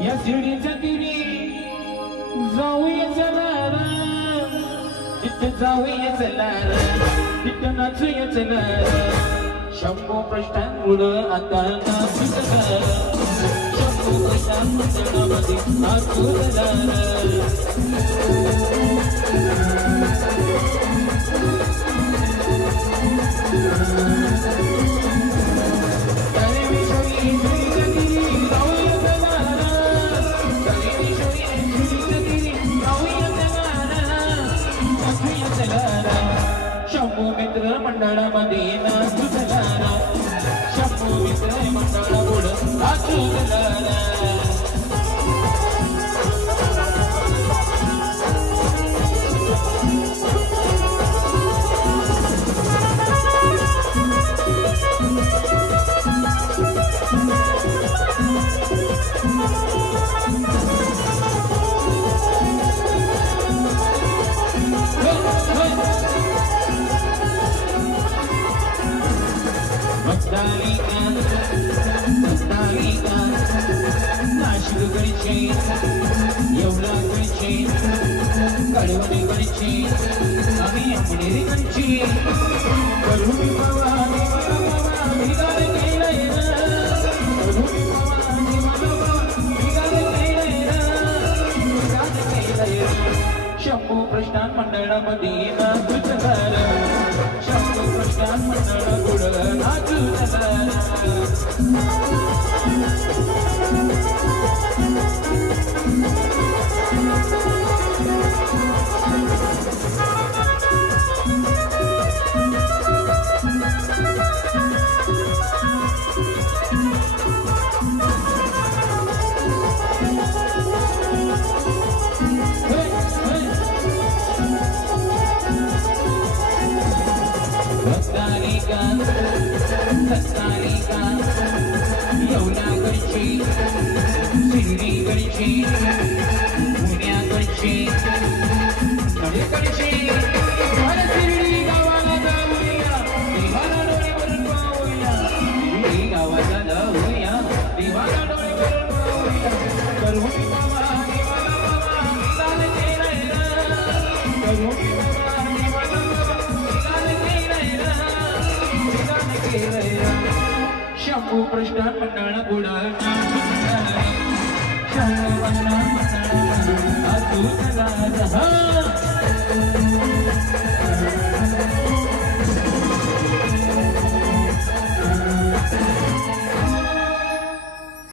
या शिर्डीच्या तिरी जाऊया चला तिथं जाऊया चला तिथं नाचूया चला शंभू प्रश्नांमुळं आता नाचू चला शंभू प्रश्नांमध्ये नाचू चला शंभू मित्र मंडळामध्ये नाचू चला शंभू मित्र मंडळापुढं नाचू चला नाशिककडचे येवलाकडचे कळवणीकडचे आम्ही अमनेरीकडचे करुणी पवानी विगार केलंय करुणी पवानी विगार केलंय शंभू प्रश्नान मंडळामध्ये नाचू चला शंभू प्रश्नान मंडळ पुढं नाचू चला येवलाकडची शिर्डीकडची पुण्याकडची कडेकडची शिर्डी गावाला जाऊया देवाला डोळेवरून पाहूया शिर्डी गावाला जाऊया देवाला डोळेवरून पाहूया करुणी बाबा देवाला बाबा विगार केलंय करुणी बाबा देवाला बाबा विगार केलंय शंभू प्रश्नान मंडळ पुढं शंभू प्रश्नान मंडळ नाचू चला